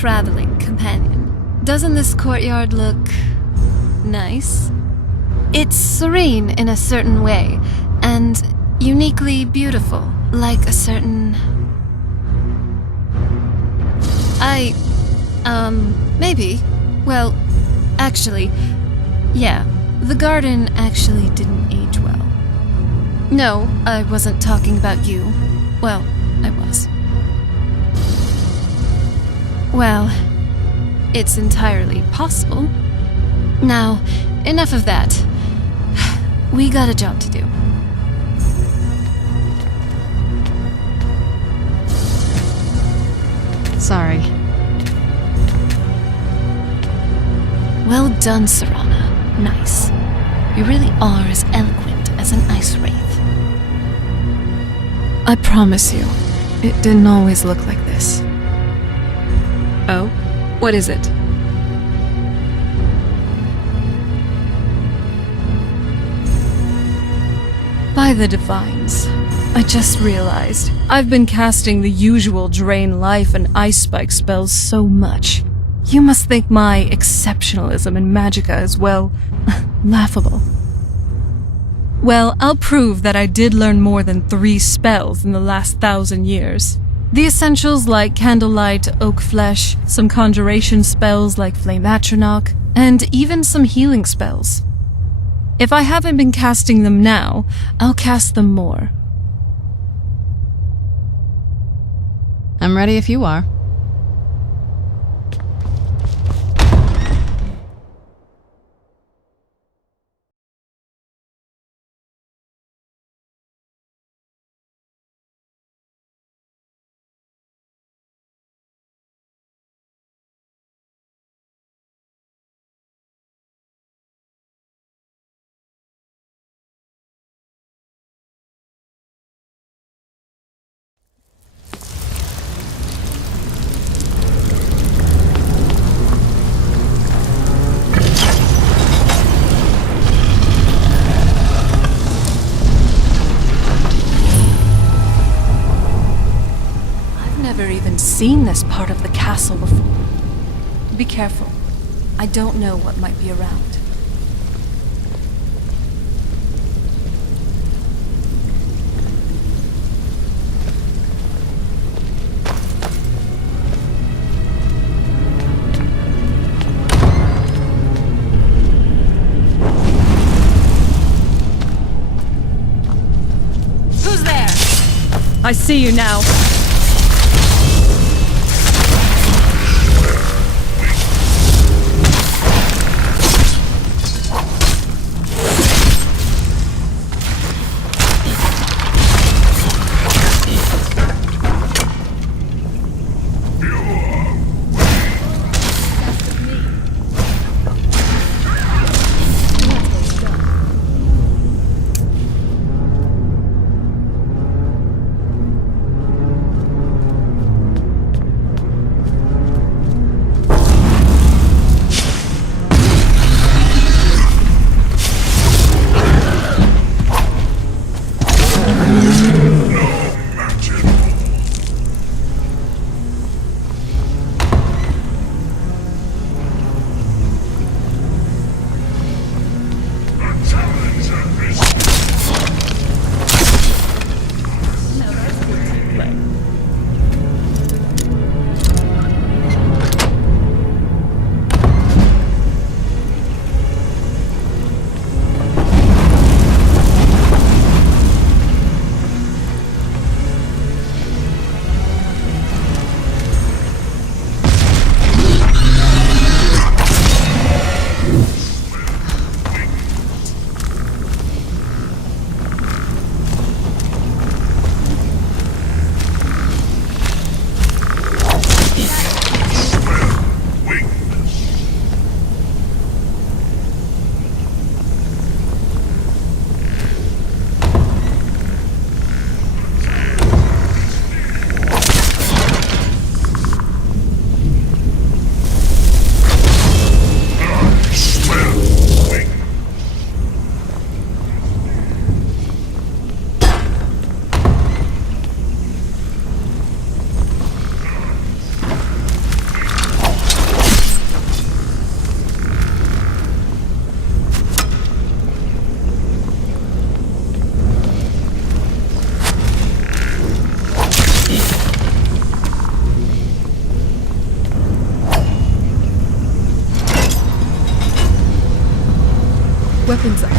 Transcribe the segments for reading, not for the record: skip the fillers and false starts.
traveling companion. Doesn't this courtyard look nice? It's serene in a certain way, and uniquely beautiful, like a certain... maybe. Well, actually, yeah, the garden actually didn't age well. No, I wasn't talking about you. Well, I was. Well, it's entirely possible. Now, enough of that. We got a job to do. Sorry. Well done, Serana. Nice. You really are as eloquent as an ice wraith. I promise you, it didn't always look like this. Oh? What is it? By the Divines, I just realized I've been casting the usual Drain Life and Ice Spike spells so much. You must think my exceptionalism in Magicka is, well, laughable. Well, I'll prove that I did learn more than 3 spells in the last 1,000 years. The essentials like Candlelight, Oak Flesh, some conjuration spells like Flame Atronach, and even some healing spells. If I haven't been casting them now, I'll cast them more. I'm ready if you are. Never even seen this part of the castle before. Be careful. I don't know what might be around. Who's there? I see you now. Weapons up.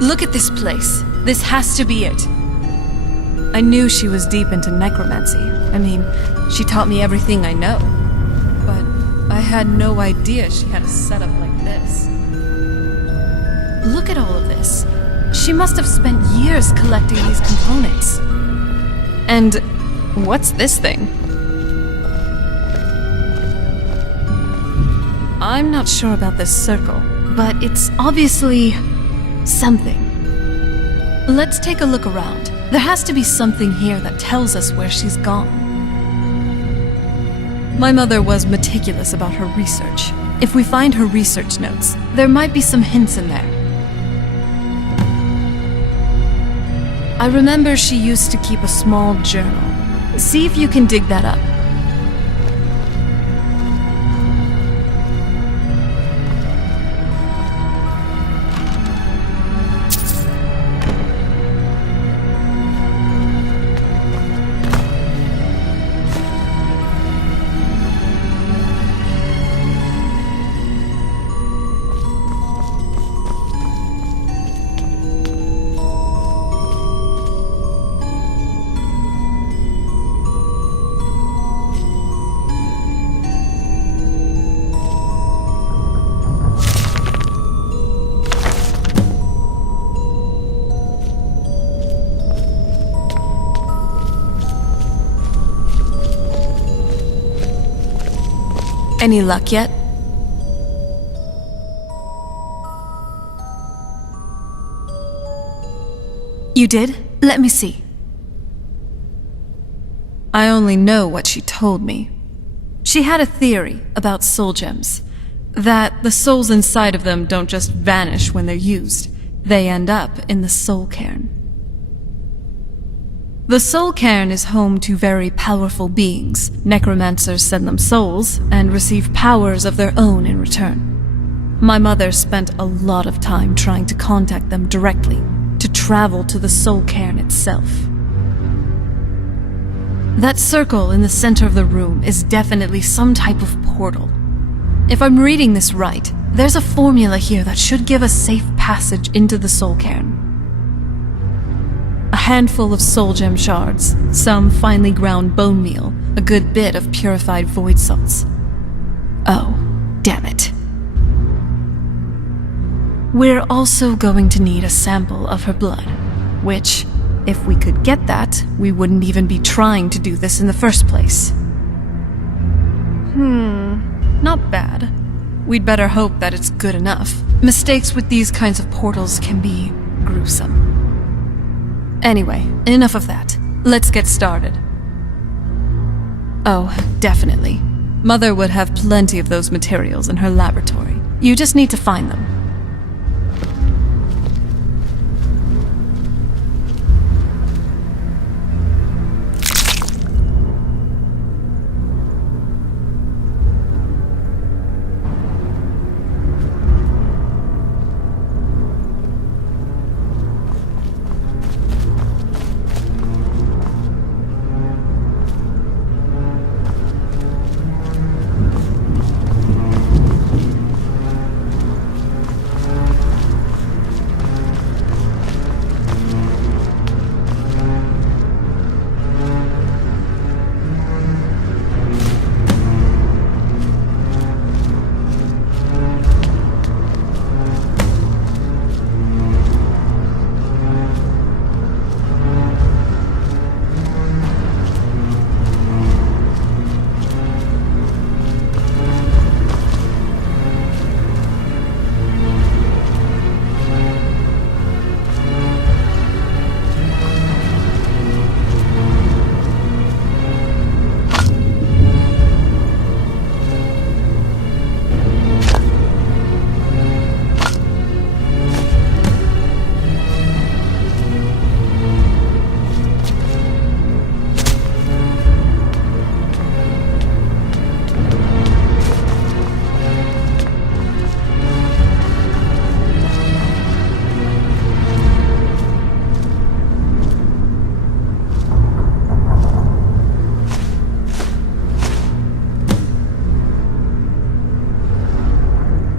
Look at this place. This has to be it. I knew she was deep into necromancy. I mean, she taught me everything I know. But I had no idea she had a setup like this. Look at all of this. She must have spent years collecting these components. And what's this thing? I'm not sure about this circle, but it's obviously something. Let's take a look around. There has to be something here that tells us where she's gone. My mother was meticulous about her research. If we find her research notes, there might be some hints in there. I remember she used to keep a small journal. See if you can dig that up. Any luck yet? You did? Let me see. I only know what she told me. She had a theory about soul gems, that the souls inside of them don't just vanish when they're used, they end up in the soul cairn. The soul cairn is home to very powerful beings. Necromancers send them souls and receive powers of their own in return. My mother spent a lot of time trying to contact them directly, to travel to the soul cairn itself. That circle in the center of the room is definitely some type of portal. If I'm reading this right, there's a formula here that should give us safe passage into the soul cairn. A handful of soul gem shards, some finely ground bone meal, a good bit of purified void salts. Oh, damn it. We're also going to need a sample of her blood, which, if we could get that, we wouldn't even be trying to do this in the first place. Not bad. We'd better hope that it's good enough. Mistakes with these kinds of portals can be gruesome. Anyway, enough of that. Let's get started. Oh, definitely. Mother would have plenty of those materials in her laboratory. You just need to find them.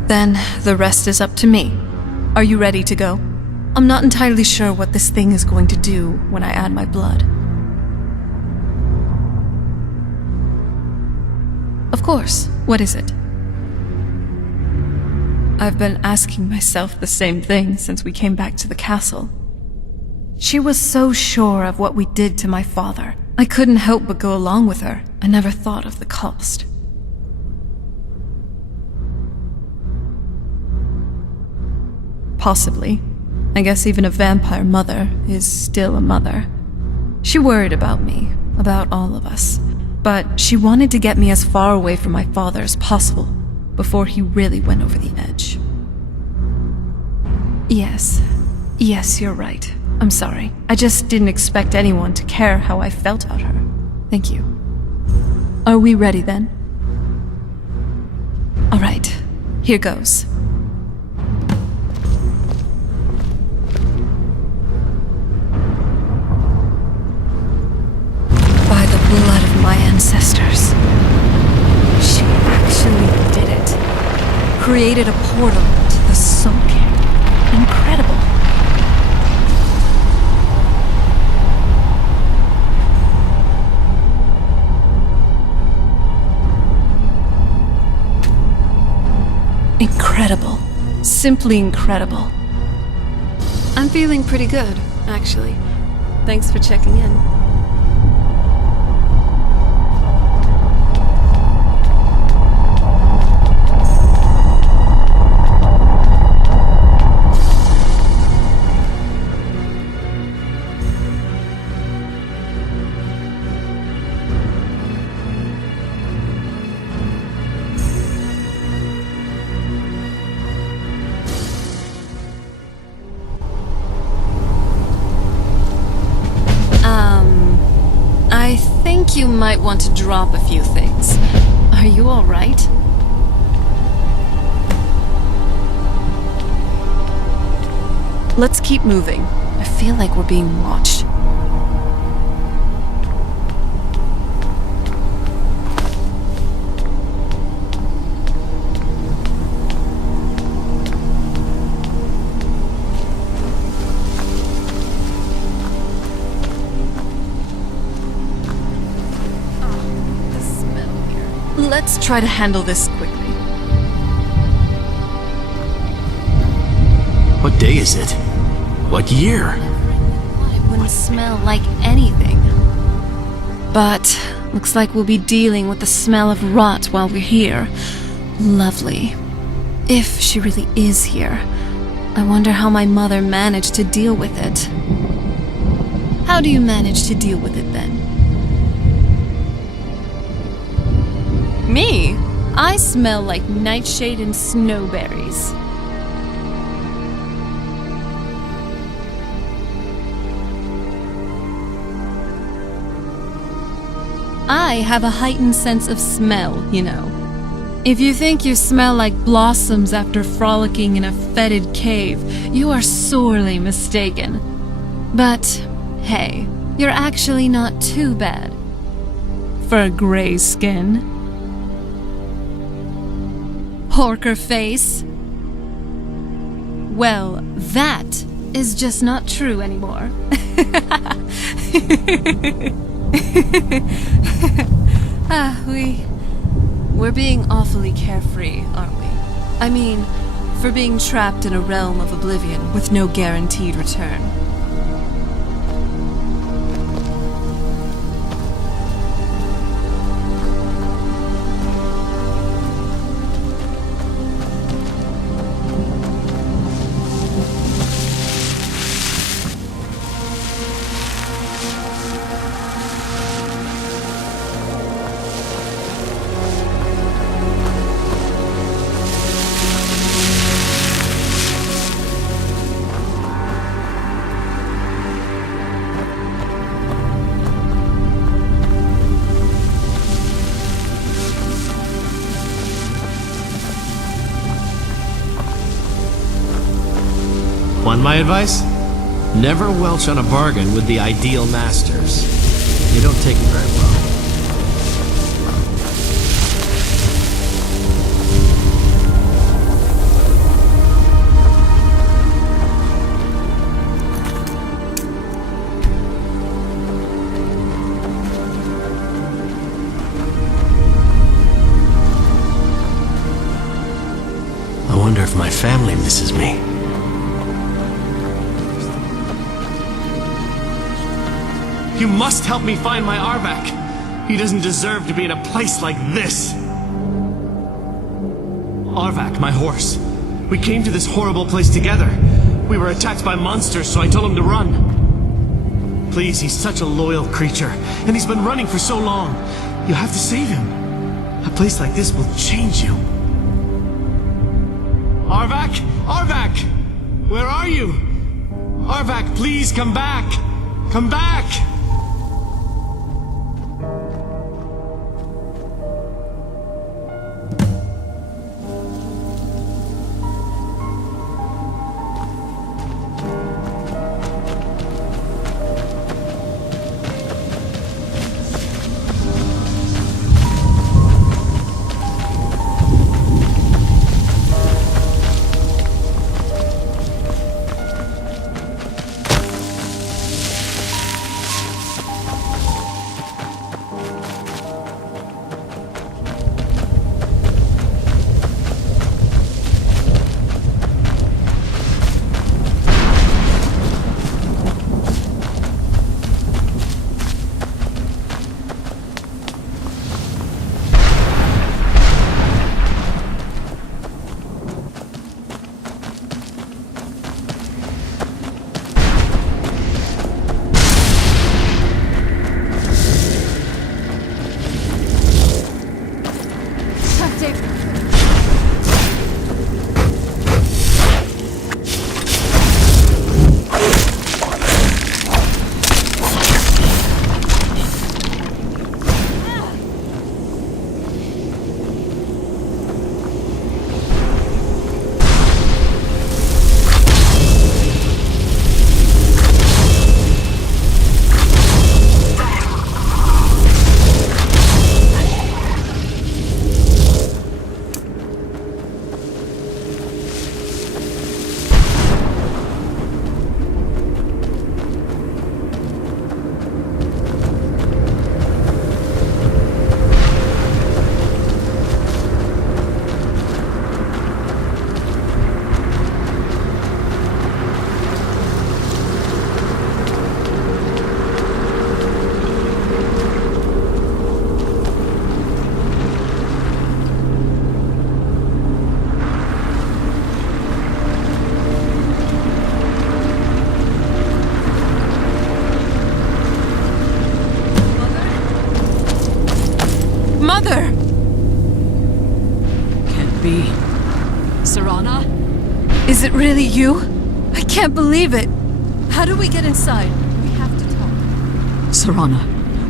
Then the rest is up to me. Are you ready to go? I'm not entirely sure what this thing is going to do when I add my blood. Of course. What is it? I've been asking myself the same thing since we came back to the castle. She was so sure of what we did to my father. I couldn't help but go along with her. I never thought of the cost. Possibly. I guess even a vampire mother is still a mother. She worried about me, about all of us. But she wanted to get me as far away from my father as possible, before he really went over the edge. Yes, you're right. I'm sorry. I just didn't expect anyone to care how I felt about her. Thank you. Are we ready then? All right, here goes. By the blood of my ancestors. She actually did it. Created a portal to the soul cairn. Incredible. Incredible. Simply incredible. I'm feeling pretty good, actually. Thanks for checking in. you might want to drop a few things. Are you alright? Let's keep moving. I feel like we're being watched. The smell here. Let's try to handle this quickly. What day is it? What year? It wouldn't smell like anything. But looks like we'll be dealing with the smell of rot while we're here. Lovely. If she really is here, I wonder how my mother managed to deal with it. How do you manage to deal with it then? Me? I smell like nightshade and snowberries. I have a heightened sense of smell, you know. If you think you smell like blossoms after frolicking in a fetid cave, you are sorely mistaken. But, hey, you're actually not too bad. For a gray skin. Porker face. Well, that is just not true anymore. We're being awfully carefree, aren't we? I mean, for being trapped in a realm of oblivion with no guaranteed return. Want my advice? Never welch on a bargain with the ideal masters. They don't take it very well. I wonder if my family misses me. You must help me find my Arvak. He doesn't deserve to be in a place like this. Arvak, my horse. We came to this horrible place together. We were attacked by monsters, so I told him to run. Please, he's such a loyal creature, and he's been running for so long. You have to save him. A place like this will change you. Arvak! Arvak! Where are you? Arvak, please come back! Come back! mother! Can't be. Serana? Is it really you? I can't believe it. How do we get inside? We have to talk. Serana,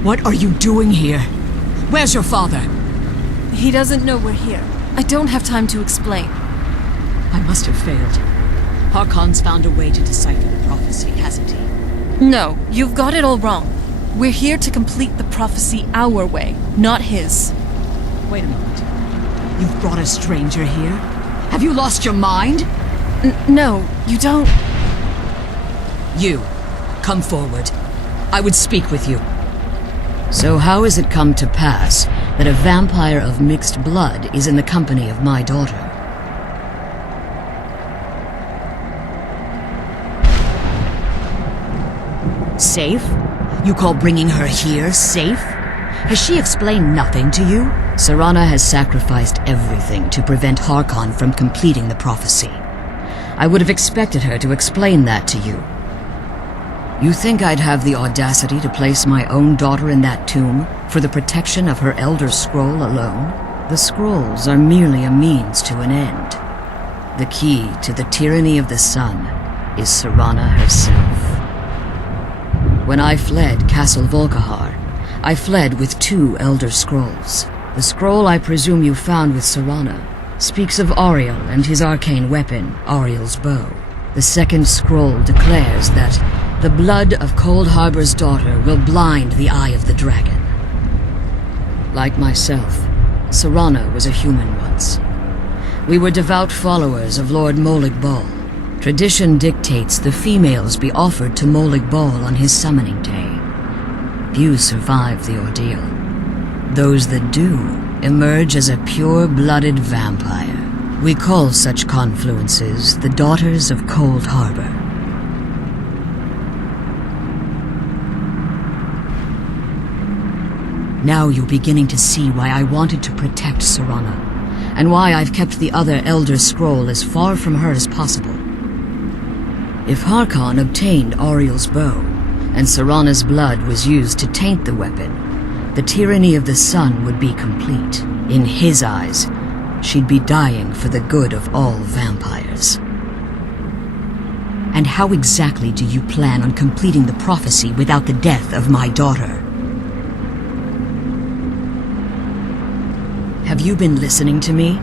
what are you doing here? Where's your father? He doesn't know we're here. I don't have time to explain. I must have failed. Harkon's found a way to decipher the prophecy, hasn't he? No, you've got it all wrong. We're here to complete the prophecy our way, not his. Wait a moment. You've brought a stranger here? Have you lost your mind? No, you don't. You, come forward. I would speak with you. So how has it come to pass that a vampire of mixed blood is in the company of my daughter? Safe? You call bringing her here safe? Has she explained nothing to you? Serana has sacrificed everything to prevent Harkon from completing the prophecy. I would have expected her to explain that to you. You think I'd have the audacity to place my own daughter in that tomb for the protection of her Elder Scroll alone? The scrolls are merely a means to an end. The key to the tyranny of the sun is Serana herself. When I fled Castle Volkihar, I fled with 2 Elder Scrolls. The scroll I presume you found with Serana speaks of Ariel and his arcane weapon, Ariel's bow. The second scroll declares that the blood of Cold Harbor's daughter will blind the eye of the dragon. Like myself, Serana was a human once. We were devout followers of Lord Molig Bal. Tradition dictates the females be offered to Molig Bal on his summoning day. Few survive the ordeal. Those that do emerge as a pure-blooded vampire. We call such confluences the Daughters of Cold Harbor. Now you're beginning to see why I wanted to protect Serana, and why I've kept the other Elder Scroll as far from her as possible. If Harkon obtained Ariel's bow, and Serana's blood was used to taint the weapon, the tyranny of the sun would be complete. In his eyes, she'd be dying for the good of all vampires. And how exactly do you plan on completing the prophecy without the death of my daughter? Have you been listening to me?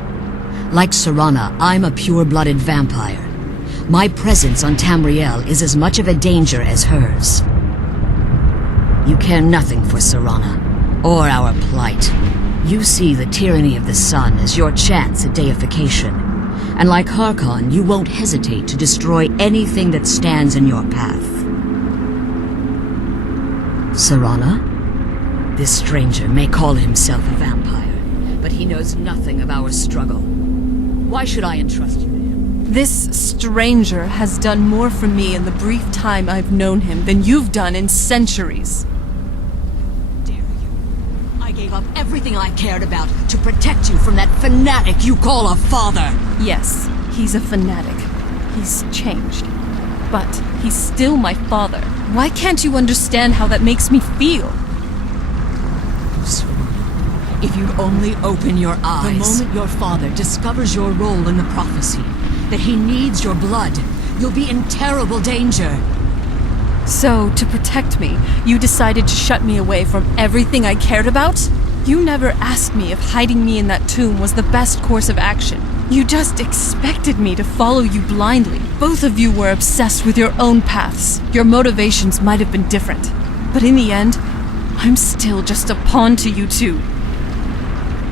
Like Serana, I'm a pure-blooded vampire. My presence on Tamriel is as much of a danger as hers. You care nothing for Serana, or our plight. You see the tyranny of the sun as your chance at deification. And like Harkon, you won't hesitate to destroy anything that stands in your path. Serana? This stranger may call himself a vampire, but he knows nothing of our struggle. Why should I entrust you to him? This stranger has done more for me in the brief time I've known him than you've done in centuries. Dare you? I gave up everything I cared about to protect you from that fanatic you call a father. Yes, he's a fanatic. He's changed. But he's still my father. Why can't you understand how that makes me feel? If you'd only open your eyes. The moment your father discovers your role in the prophecy, that he needs your blood, you'll be in terrible danger. So, to protect me, you decided to shut me away from everything I cared about? You never asked me if hiding me in that tomb was the best course of action. You just expected me to follow you blindly. Both of you were obsessed with your own paths. Your motivations might have been different. But in the end, I'm still just a pawn to you two.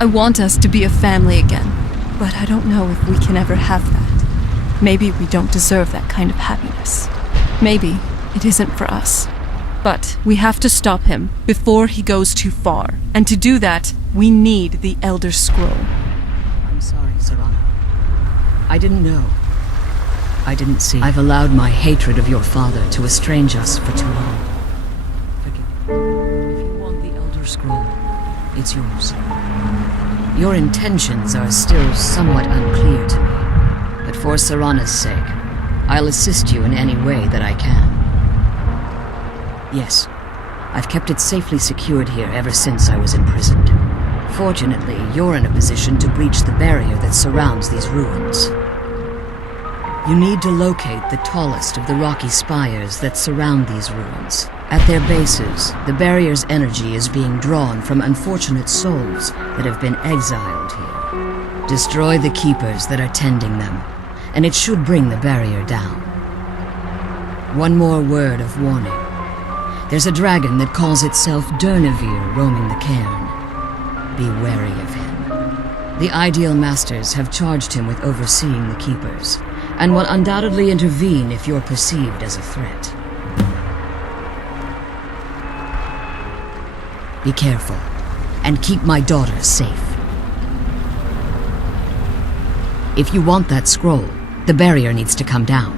I want us to be a family again, but I don't know if we can ever have that. Maybe we don't deserve that kind of happiness. Maybe it isn't for us. But we have to stop him before he goes too far. And to do that, we need the Elder Scroll. I'm sorry, Serana. I didn't know. I didn't see. I've allowed my hatred of your father to estrange us for too long. Forgive me. If you want the Elder Scroll, it's yours. Your intentions are still somewhat unclear to me, but for Serana's sake, I'll assist you in any way that I can. Yes, I've kept it safely secured here ever since I was imprisoned. Fortunately, you're in a position to breach the barrier that surrounds these ruins. You need to locate the tallest of the rocky spires that surround these ruins. At their bases, the barrier's energy is being drawn from unfortunate souls that have been exiled here. Destroy the keepers that are tending them, and it should bring the barrier down. One more word of warning. There's a dragon that calls itself Durnevere roaming the cairn. Be wary of him. The Ideal Masters have charged him with overseeing the keepers, and will undoubtedly intervene if you're perceived as a threat. Be careful, and keep my daughter safe. If you want that scroll, the barrier needs to come down.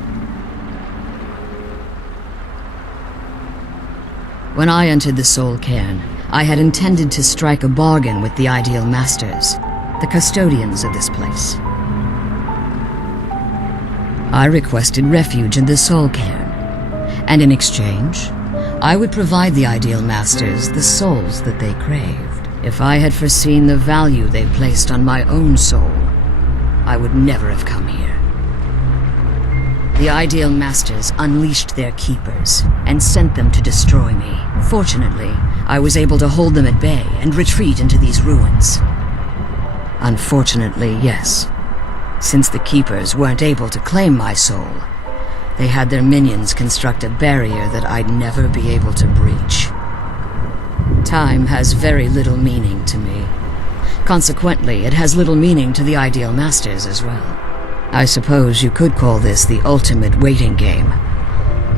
When I entered the Soul Cairn, I had intended to strike a bargain with the Ideal Masters, the custodians of this place. I requested refuge in the Soul Cairn, and in exchange, I would provide the Ideal Masters the souls that they craved. If I had foreseen the value they placed on my own soul, I would never have come here. The Ideal Masters unleashed their keepers and sent them to destroy me. Fortunately, I was able to hold them at bay and retreat into these ruins. Unfortunately, yes. Since the keepers weren't able to claim my soul, they had their minions construct a barrier that I'd never be able to breach. Time has very little meaning to me. Consequently, it has little meaning to the Ideal Masters as well. I suppose you could call this the ultimate waiting game,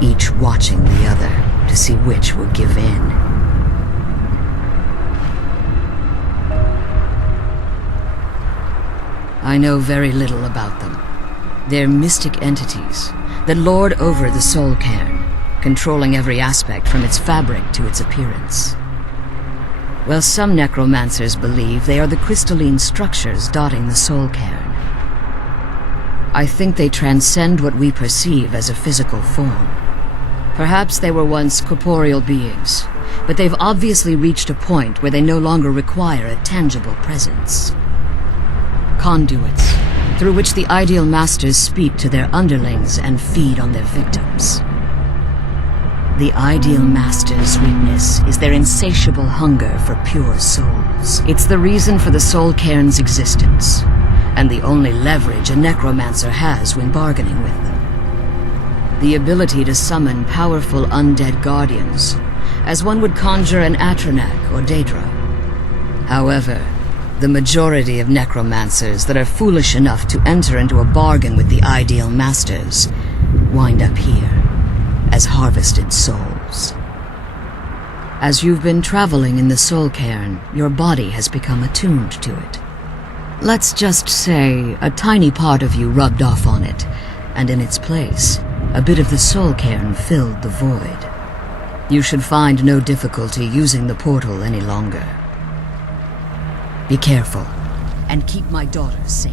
each watching the other to see which will give in. I know very little about them. They're mystic entities that lord over the Soul Cairn, controlling every aspect from its fabric to its appearance. While some necromancers believe they are the crystalline structures dotting the Soul Cairn, I think they transcend what we perceive as a physical form. Perhaps they were once corporeal beings, but they've obviously reached a point where they no longer require a tangible presence. Conduits, through which the Ideal Masters speak to their underlings and feed on their victims. The Ideal Masters' weakness is their insatiable hunger for pure souls. It's the reason for the Soul Cairn's existence, and the only leverage a necromancer has when bargaining with them. The ability to summon powerful undead guardians, as one would conjure an Atronak or Daedra. However, the majority of necromancers that are foolish enough to enter into a bargain with the Ideal Masters wind up here as harvested souls. As you've been traveling in the Soul Cairn, your body has become attuned to it. Let's just say a tiny part of you rubbed off on it, and in its place, a bit of the Soul Cairn filled the void. You should find no difficulty using the portal any longer. Be careful, and keep my daughter safe.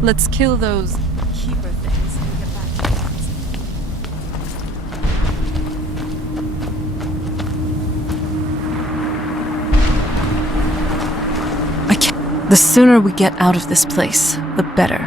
Let's kill those keeper things and get back to ours. I can't. The sooner we get out of this place, the better.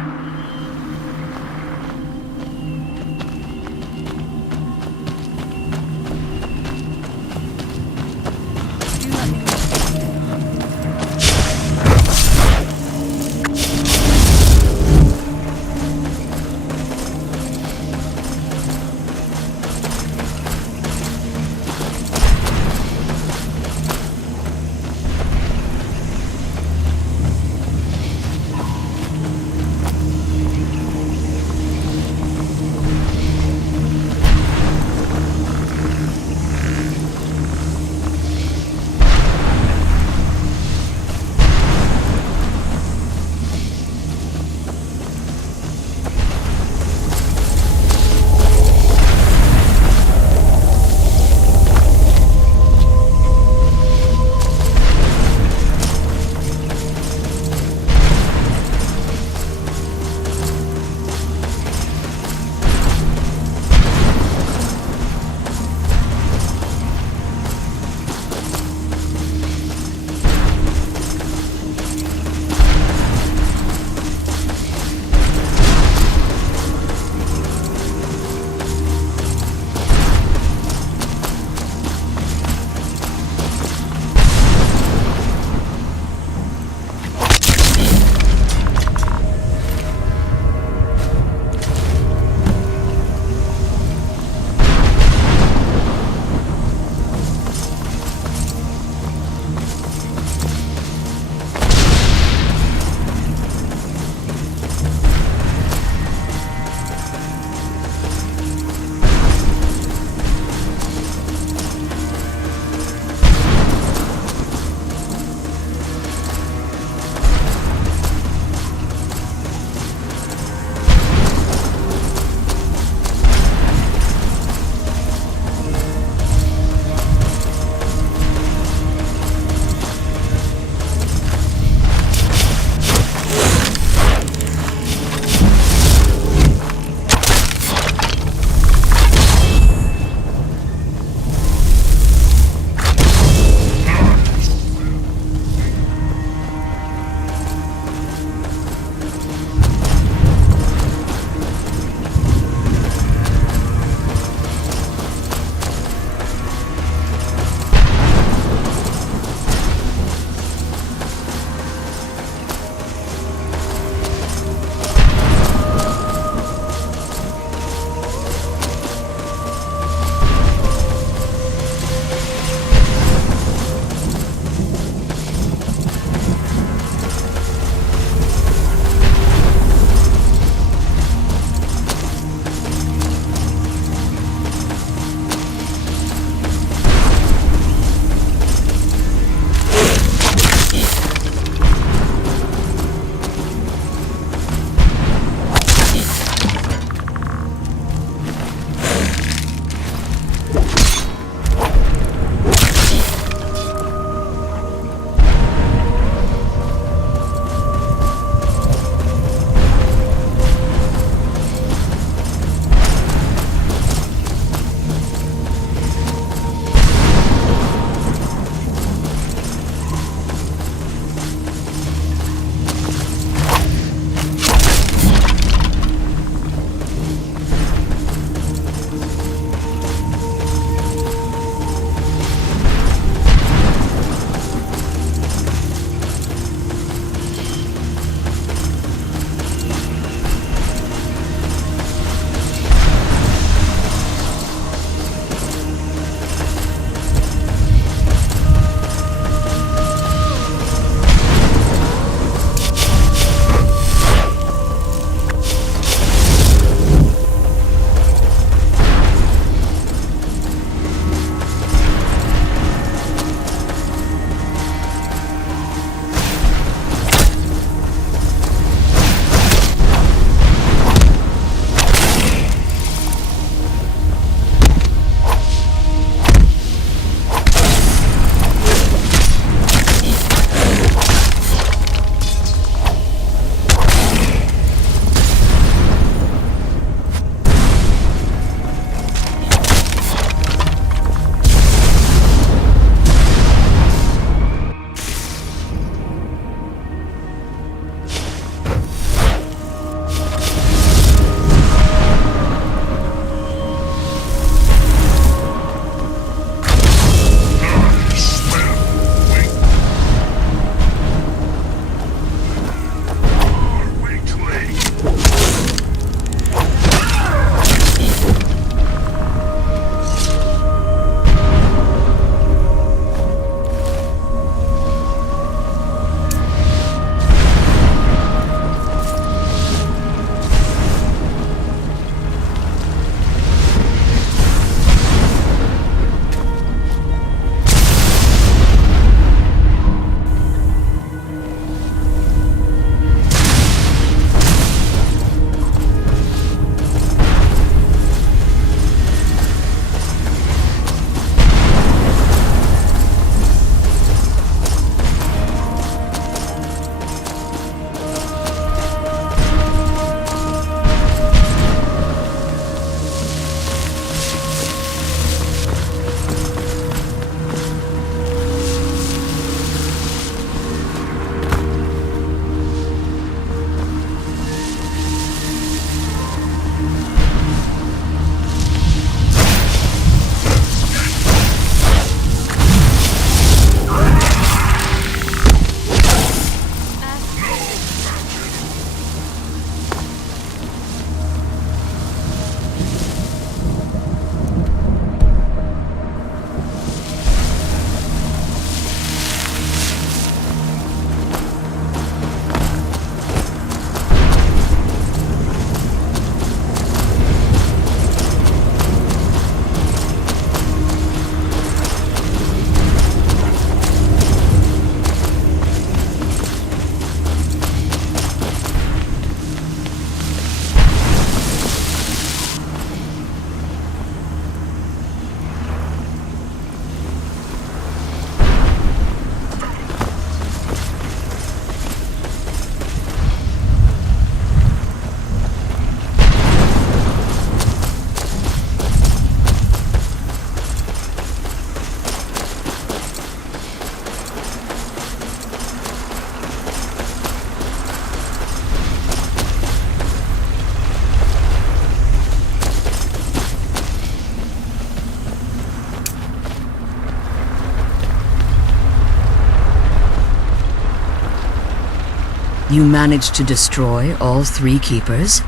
You managed to destroy all 3 keepers?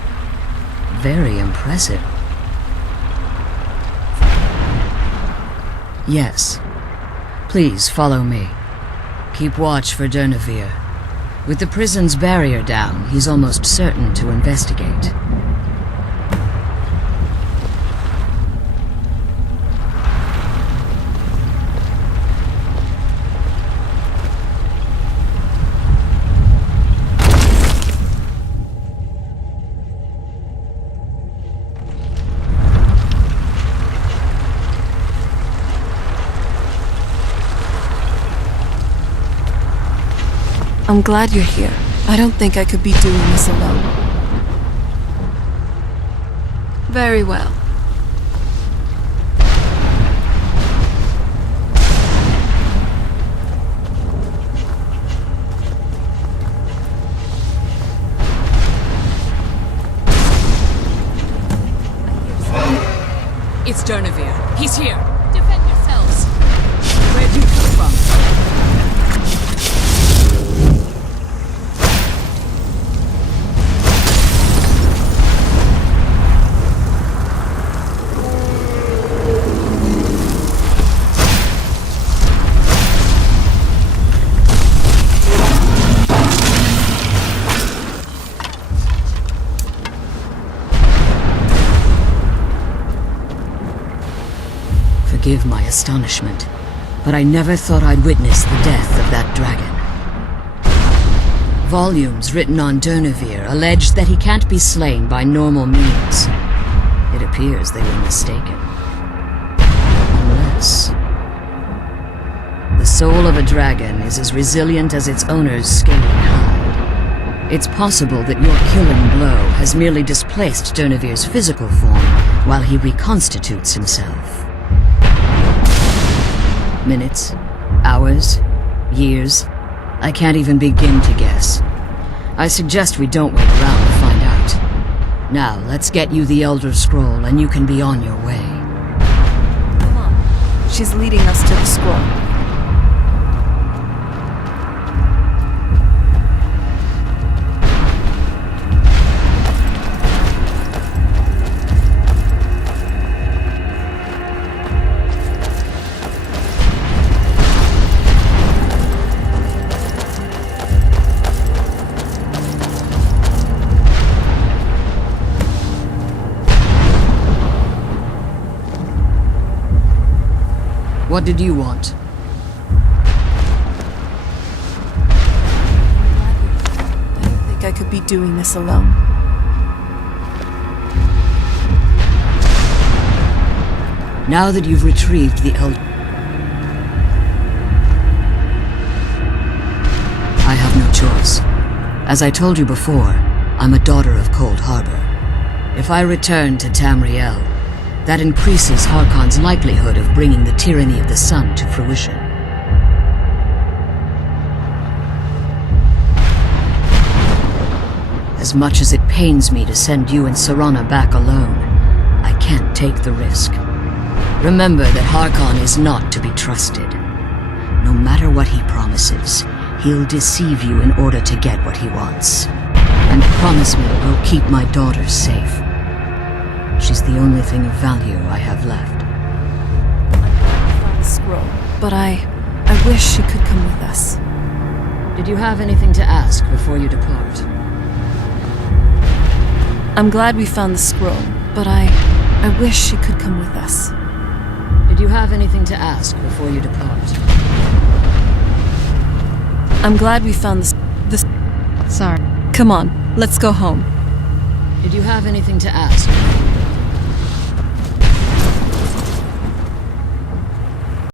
Very impressive. Yes. Please follow me. Keep watch for Durnevere. With the prison's barrier down, he's almost certain to investigate. I'm glad you're here. I don't think I could be doing this alone. Very well. It's Durnevere. He's here. Defend yourselves. Where'd you come from? Forgive my astonishment, but I never thought I'd witness the death of that dragon. Volumes written on Durnevere allege that he can't be slain by normal means. It appears they were mistaken. Unless... the soul of a dragon is as resilient as its owner's scaly hide. It's possible that your killing blow has merely displaced Durnevere's physical form while he reconstitutes himself. Minutes, hours, years. I can't even begin to guess. I suggest we don't wait around to find out. Now, let's get you the Elder Scroll and you can be on your way. Come on. She's leading us to the scroll. What did you want? I don't think I could be doing this alone. Now that you've retrieved the Elder... I have no choice. As I told you before, I'm a daughter of Cold Harbor. If I return to Tamriel, that increases Harkon's likelihood of bringing the tyranny of the sun to fruition. As much as it pains me to send you and Serana back alone, I can't take the risk. Remember that Harkon is not to be trusted. No matter what he promises, he'll deceive you in order to get what he wants. And promise me you'll keep my daughter safe. She's the only thing of value I have left. I found the scroll, but I wish she could come with us. Did you have anything to ask before you depart? I'm glad we found the scroll, but I wish she could come with us. Did you have anything to ask before you depart? I'm glad we found the... Sorry. Come on, let's go home. Did you have anything to ask?